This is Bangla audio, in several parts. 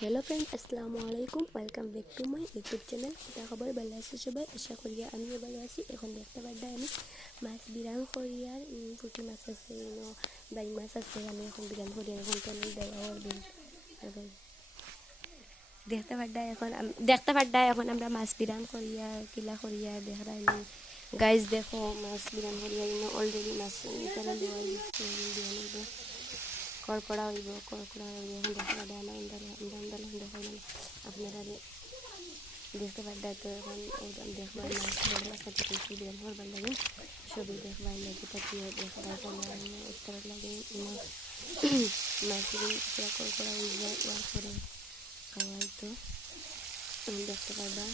হ্যালো ফ্রেন্ড, আসসালামু আলাইকুম। Welcome back to my YouTube channel. এটা খবর ভালো আছে সবাই, আশা করি আমিও ভালো আছি। এখন দেখতে পারডা আমি মাছ বিরান করিয়ার পুঁটি মাছ আছে, বাই মাছ আছে। আমি এখন বিরান করিয়ার এখন তেল দেওয়া দিন দেখতে পারডা এখন আমরা মাছ বিরান করিয়া কিলা করিয়া দেখাই গাইজ। দেখো মাছ বিরান করিয়া অলরেডি মাছ তেল দেওয়া দিচ্ছে, কড়কড়া হইব এখন দেখা পারডা আমার আমরা দেখাই আপনারা দেখতে পারডা। তো এখন দেখবার মাছ বড় মাছ কাটি পেয়েছি, বিরান করবার লাগে ছবি দেখবার লাগে তাকিয়ে দেখবার উত্তর লাগে মাছ পুরা কড়কড়া হয়ে যায়। ওয়ার পরে খাওয়াই তো দেখতে পারবা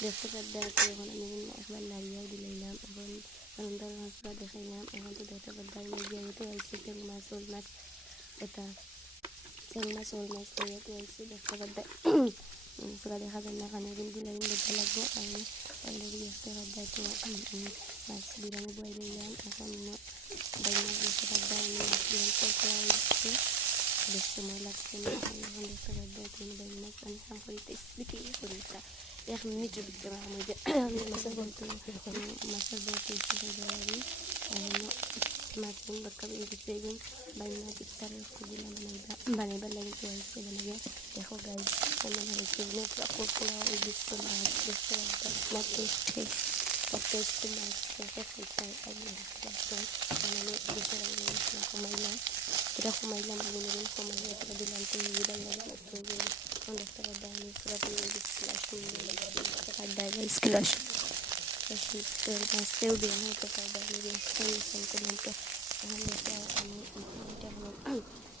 তো এখন আমি একবার নাড়িয়াও দিলাম। এখন রন্ধার মাছটা দেখাইলাম। এখন তো দেখতে পারবা যেহেতু হয়েছে তেল মাছ, ওল মাছ, এটা তেল মাছ, ওল মাছ যেহেতু হয়েছে দেখতে পারবা পুরা দেখা যায় না, কানে কিন্তু লাইন দেখতে লাগবো। আমি অলরেডি দেখতে পারবা তো মাছ বিরিয়ানি বয়ে নিলাম। এখন বাই মাছ দেখতে পারবা আমি মাছ বিরিয়ানি করা হয়েছে, বেশ সময় লাগছে না। এখন দেখতে পারবা তুমি বাই মাছ আমি সাম করিতে স্পিটি করিতা 1 মিনিটের ভিতরে আমি মাছের বলতে এসে যাবি। মাছ বরকার গেছে এবং বাই মাছ ইফতারের খুবই বানাইবার লাগে তো হয়েছে বানিয়ে দেখো গাইজ কেমন হয়েছে। পুরা কোকড়া ওই বিশ্ব মাছ দেখতে পারবা মাছ টেস্ট মাছ দেখে খাইতাম। আমি দেশের কমাইলাম, এটা কমাইলাম কমাইলে এটা দিলাম তো দিলাম দেখতে পারবা আমি পুরা মাছতেও বের হতে পারবা। আমি গ্যাসটা করলাম তো এখন আমি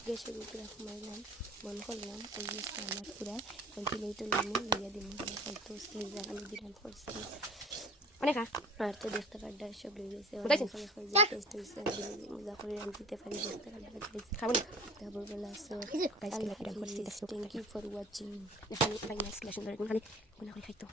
গ্যাসের উপরে কমাইলাম, বন্ধ করলাম। ওই গ্যাসটা আমার পুরা ভেন্টিলেটর নিয়ে লাগিয়ে দিন হয়তো সিলিন্ডার আমি বিরান করছি অনেক আর তো দেখতে পারডা সব লেগে গেছে। টেস্ট হয়েছে, মজা করে রান্ধিতে পারি দেখতে পারডা খাবো না তারপর বেলা আছে। Thank you for watching. এখন খাইতো